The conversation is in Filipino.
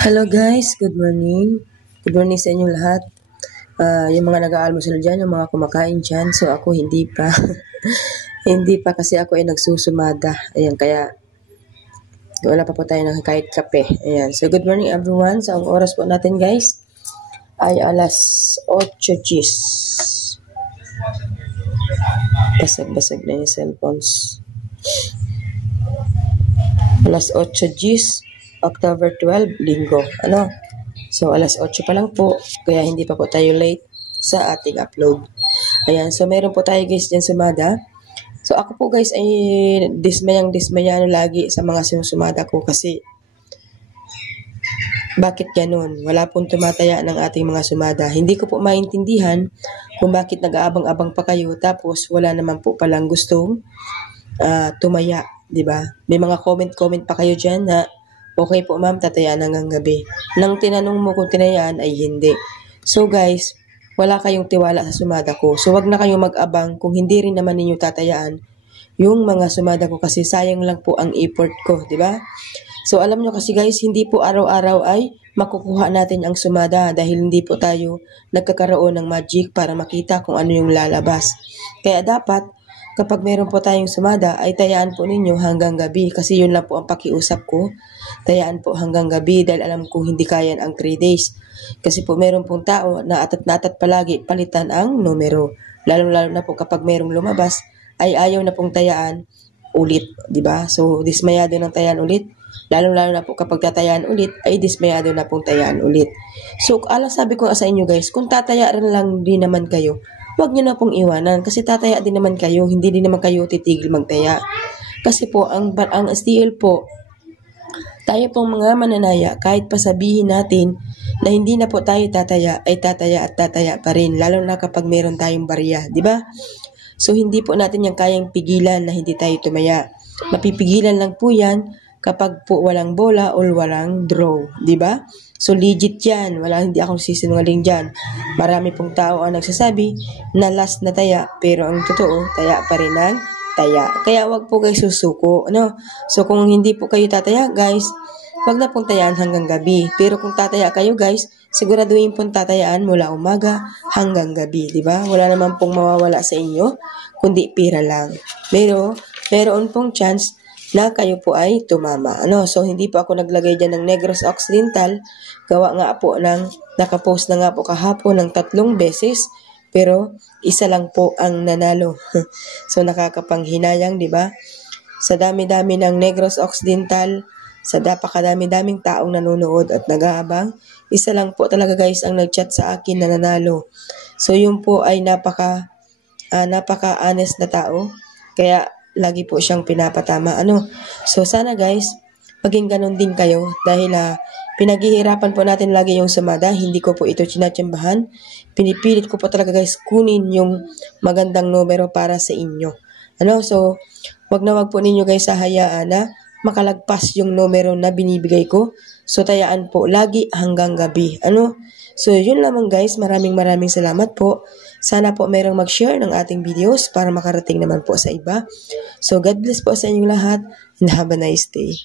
Hello guys, good morning. Good morning sa inyong lahat. Yung mga nag-aalmusal dyan, yung mga kumakain dyan. So ako hindi pa. Hindi pa kasi ako ay nagsusumada. Ayan, kaya wala pa po tayo ng kahit kape. Ayan, so good morning everyone. So ang oras po natin guys ay alas 8:10. Basag-basag na yung cellphones. Alas 8:10. October 12, linggo. So, alas 8 pa lang po, kaya hindi pa po tayo late sa ating upload. Ayan, so meron po tayo guys dyan sumada. So, ako po guys ay dismayang-dismaya lagi sa mga sinusumada ko kasi bakit ganun? Wala pong tumataya ng ating mga sumada. Hindi ko po maintindihan kung bakit nag-aabang-abang pa kayo tapos wala naman po palang gustong tumaya, di ba? May mga comment pa kayo dyan na okay po ma'am, tatayaan hanggang gabi. Nang tinanong mo kung tinayaan ay hindi. So guys, wala kayong tiwala sa sumada ko. So wag na kayong mag-abang kung hindi rin naman ninyo tatayaan yung mga sumada ko kasi sayang lang po ang effort ko, di ba? So alam nyo kasi guys, hindi po araw-araw ay makukuha natin ang sumada dahil hindi po tayo nagkakaroon ng magic para makita kung ano yung lalabas. Kaya dapat kapag meron po tayong sumada, ay tayaan po ninyo hanggang gabi kasi yun lang po ang pakiusap ko. Tayaan po hanggang gabi dahil alam kong hindi kaya ang 3 days. Kasi po meron pong tao na atat palagi palitan ang numero. Lalo na po kapag merong lumabas, ay ayaw na pong tayaan ulit, di ba? So, dismayado ng tayaan ulit. Lalo na po kapag tatayaan ulit, ay dismayado na pong tayaan ulit. So, sabi ko sa inyo guys, kung tatayaan lang din naman kayo, huwag nyo na pong iwanan kasi tataya din naman kayo, hindi din naman kayo titigil magtaya. Kasi po, ang STL po, tayo pong mga mananaya, kahit pa sabihin natin na hindi na po tayo tataya, ay tataya at tataya pa rin, lalo na kapag meron tayong barya, di ba? So, hindi po natin yung kayang pigilan na hindi tayo tumaya. Mapipigilan lang po yan kapag po walang bola o walang draw, di ba? So, legit yan. Hindi akong sisinungaling dyan. Marami pong tao ang nagsasabi na last na taya, pero ang totoo, taya pa rin ang taya. Kaya wag po kayo susuko, So, kung hindi po kayo tataya, guys, wag na pong tayaan hanggang gabi. Pero kung tataya kayo, guys, siguraduhin pong tatayaan mula umaga hanggang gabi, di ba? Wala naman pong mawawala sa inyo, kundi pira lang. Meron pong chance na kayo po ay tumama. So, hindi po ako naglagay dyan ng Negros Occidental. Gawa nga po nakapost na nga po kahapon ng 3 beses. Pero, isa lang po ang nanalo. So, nakakapanghinayang, di ba? Sa dami-dami ng Negros Occidental, sa napakadami-daming taong nanonood at nag-aabang, isa lang po talaga guys ang nag-chat sa akin na nanalo. So, yun po ay napaka-honest na tao. Kaya, lagi po siyang pinapatama. So, sana guys, maging ganun din kayo dahil pinaghihirapan po natin lagi yung sumada. Hindi ko po ito chinatsambahan. Pinipilit ko po talaga guys kunin yung magandang numero para sa inyo. So, wag po ninyo guys hahayaan na makalagpas yung numero na binibigay ko. So, tayaan po lagi hanggang gabi. So, yun lamang guys. Maraming salamat po. Sana po merong mag-share ng ating videos para makarating naman po sa iba. So, God bless po sa inyong lahat and have a nice day.